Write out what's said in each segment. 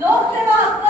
どうせは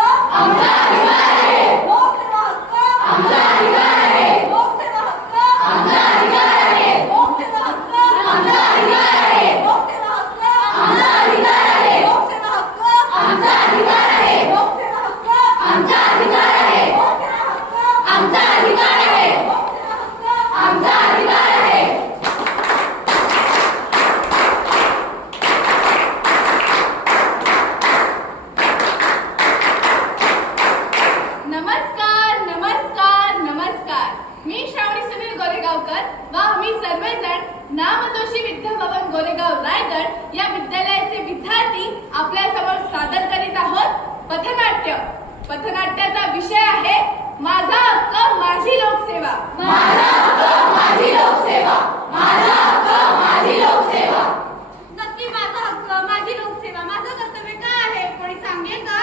पथनाट्याचा विषय आहे माझा हक्क माझी लोकसेवा. माझा हक्क माझी लोकसेवा. माझा हक्क माझी लोकसेवा. नक्की माझा हक्क माझी लोकसेवा. माझं कर्तव्य काय आहे? कोणी सांगेल का?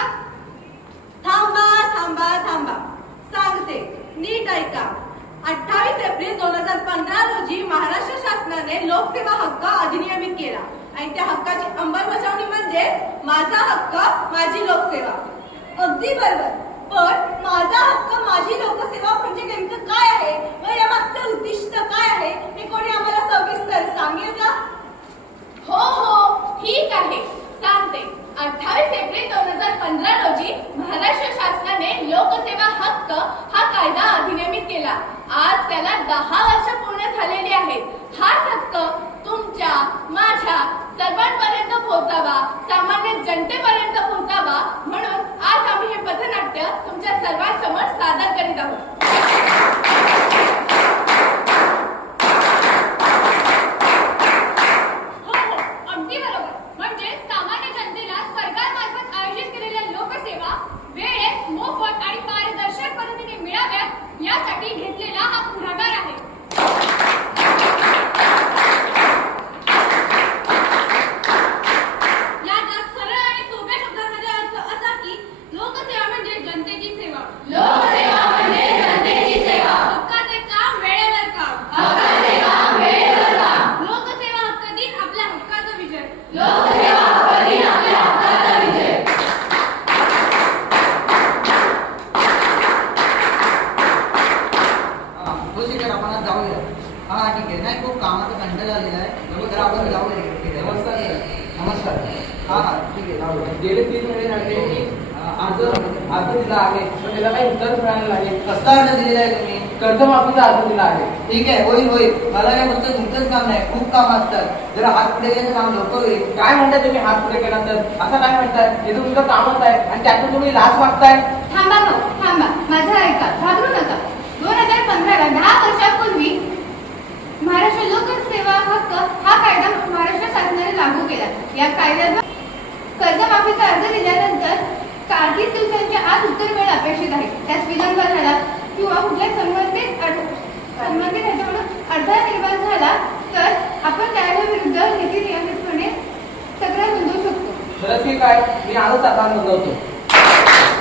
थांबा थांबा थांबा. सांगते. नीट ऐका. अठ्ठावीस एप्रिल दोन हजार पंधरा रोजी महाराष्ट्र शासनाने लोकसेवा हक्क अधिनियमित केला. आणि त्या हक्काची अंमलबजावणी म्हणजे माझा हक्क माझी लोकसेवा. अगदी बरोबर. पण माझा हक्क माझी लोकसेवा म्हणजे नेमकं काय आहे? व या मागचं उद्दिष्ट काय आहे? हे कोणी आम्हाला सविस्तर सांगेल का? हो हो. ठीक आहे. सांगते. अठ्ठावीस एप्रिल दोन हजार पंधरा रोजी महाराष्ट्र शासनाने लोकसेवा हक्क हा कायदा अधिनियमित केला. आज त्याला दहा वर्ष पूर्ण झालेली आहेत. हाच हक्क तुमच्या माझ्या सर्वांपर्यंत पोहोचावा. सामान्य जनतेपर्यंत 大家好。हा, हो आपण आज जाऊया हा ठीक आहे. नाही खूप कामाचा कंटाळा आलेला आहे. तर आपण जाऊया ठीक आहे. नमस्कार सर. नमस्कार. हा हा ठीक आहे. जाऊया गेले तीन महिने झाले. की अर्ज अर्ज दिला आहे. पण त्याला काही उत्तर मिळालं नाही. कसला अर्ज दिलेला आहे तुम्ही? कर्जमाफीचा अर्ज दिला आहे. ठीक आहे. होईल होईल. मला काय फक्त तुमचंच काम नाही. खूप काम असतात. जरा हात पुढे गेलं काम लवकर होईल. काय म्हणताय तुम्ही हात पुढे केला तर? असं काय म्हणताय? हे तुमचं कामच आहे. आणि त्यातून तुम्ही लाच मागताय? थांबा भाऊ थांबा. माझं ऐका. घाबरू नका. पंधराला दहा वर्षापूर्वी महाराष्ट्र लोकसेवा हक्क हा कायदा महाराष्ट्र शासनाने लागू केला. या कायद्यात कर्जमाफीचा अर्ज दिल्यानंतर अडतीस दिवसांच्या आत उत्तर मिळणं अपेक्षित आहे. त्यास विलंब झाला किंवा कुठल्या संबंधित संबंधित ह्याच्यामुळे अडथळा निर्माण झाला तर आपण न्यायालयाविरुद्ध नीती नियमितपणे तक्रार नोंदवू शकतो. तर ठीक आहे मी आजच आता नोंदवतो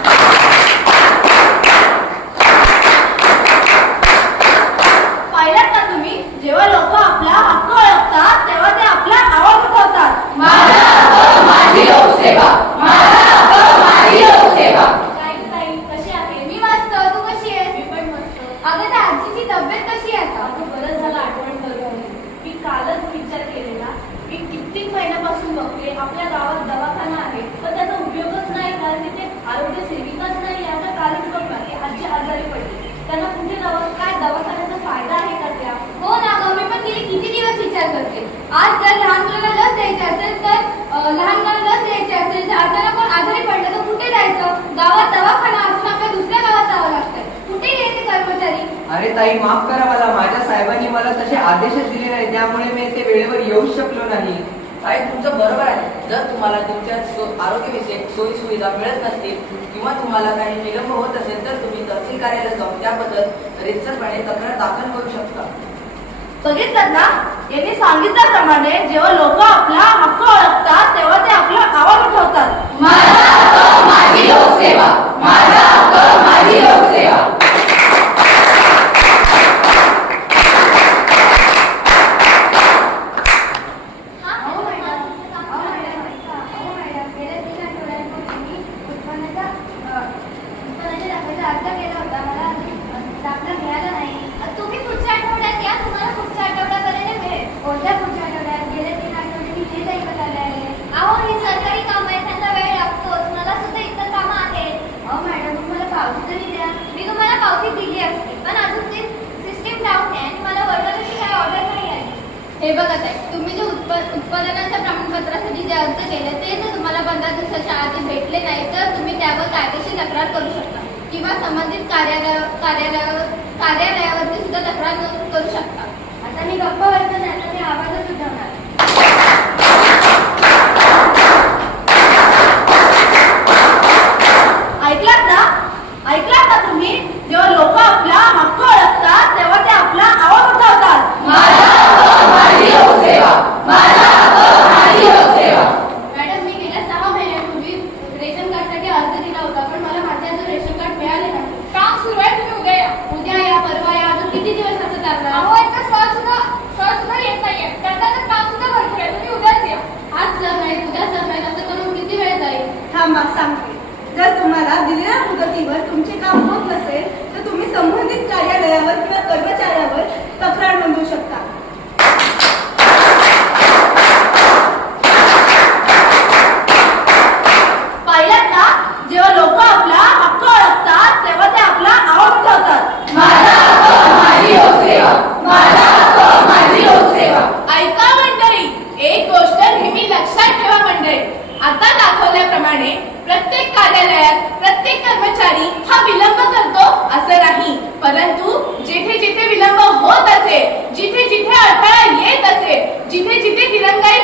पाहिलात का तुम्ही जेव्हा लोक आपला हक्क ओळखतात तेव्हा ते आपला आवाज उठवतात माझा हक्क माझी लोकसेवा माझा हक्क माझी लोकसेवा ताई ताई कशी आहे मी मस्त तू कशी आहेस मी पण मस्त अगं त्या आजीची तब्येत कशी आहे आता अगं बरं झालं आठवण करून मी कालच विचार केलेला मी कित्येक महिन्यापासून बघते आपल्या गावात दवाखाना आहे पण त्याचा उपयोगच नाही कारण तिथे आरोग्य सेविकाच नाही आता कालच बघा की आजी आजारी पडली. त्यांना कुठे दवा काय दवाखान्याचा फायदा आहे का त्या? हो ना गं मी पण गेले किती दिवस विचार करते. आज जर लहान मुलाला लस द्यायची असेल तर लहान मुलाला लस द्यायची असेल तर आजारा पण आजारी पडलं तर कुठे जायचं? गावात दवाखाना असून आपल्या दुसऱ्या गावात जावं लागतं. कुठे गेले कर्मचारी? अरे ताई माफ करा मला माझ्या साहेबांनी मला तसे आदेशच दिले नाही त्यामुळे मी ते वेळेवर येऊ शकलो नाही. साहेब तुमचं बरोबर आहे. जर तुम्हाला तुमच्या सो- आरोग्यविषयक सोयी सुविधा मिळत नसतील किंवा तुम्हाला काही विलंब होत असेल तर तुम्ही तहसील कार्यालयात जाऊन त्याबद्दल रीतसरपणे तक्रार दाखल करू शकता. बघितलं ना? यांनी सांगितल्याप्रमाणे जेव्हा लोक आपला हक्क ओळखतात तेव्हा ते आपला आवाज उठवतात. माझा हक्क माझी लोकसेवा. माझा हक्क माझी लोकसेवा हा, हो मॅडम. हो मॅडम. हो मॅडम. गेल्या तीन आठवड्यांपूर्वी मी उत्पन्न हे बघा ताई तुम्ही जे उत्प- उत्पादनाच्या प्रमाणपत्रासाठी जे अर्ज केले ते जर तुम्हाला पंधरा दिवसाच्या आधी भेटले नाही तर तुम्ही त्यावर कायदेशीर तक्रार करू शकता. किंवा संबंधित कार्यालय कार्यालयावर कार्यालयावरती सुद्धा तक्रार करू- शकता. आता मी गप्प बसत नाही आता मी आवाजच उठवणार. अर्ज दिला होता पण मला माझे अजून रेशन कार्ड मिळाले नाही. काम सुरू आहे तुम्ही उद्या या उद्या या परवा या अजून किती दिवस असं चालणार? अहो एकदा सर सुद्धा सर सुद्धा येत नाहीये. त्यांना तर काम सुद्धा भरपूर आहे. तुम्ही उद्याच या. आज सर नाही उद्या सर नाही असं करून किती वेळ जाईल? थांबा सांगते जर तुम्हाला दिलेल्या मुदतीवर तुमचे काम होत नसेल तर तुम्ही संबंधित कार्यालयावर किंवा कर्मचाऱ्यावर तक्रार नोंदवू शकता. परंतु जिथे जिथे विलंब होत असे जिथे जिथे अडथळा येत असे जिथे जिथे तिरंगा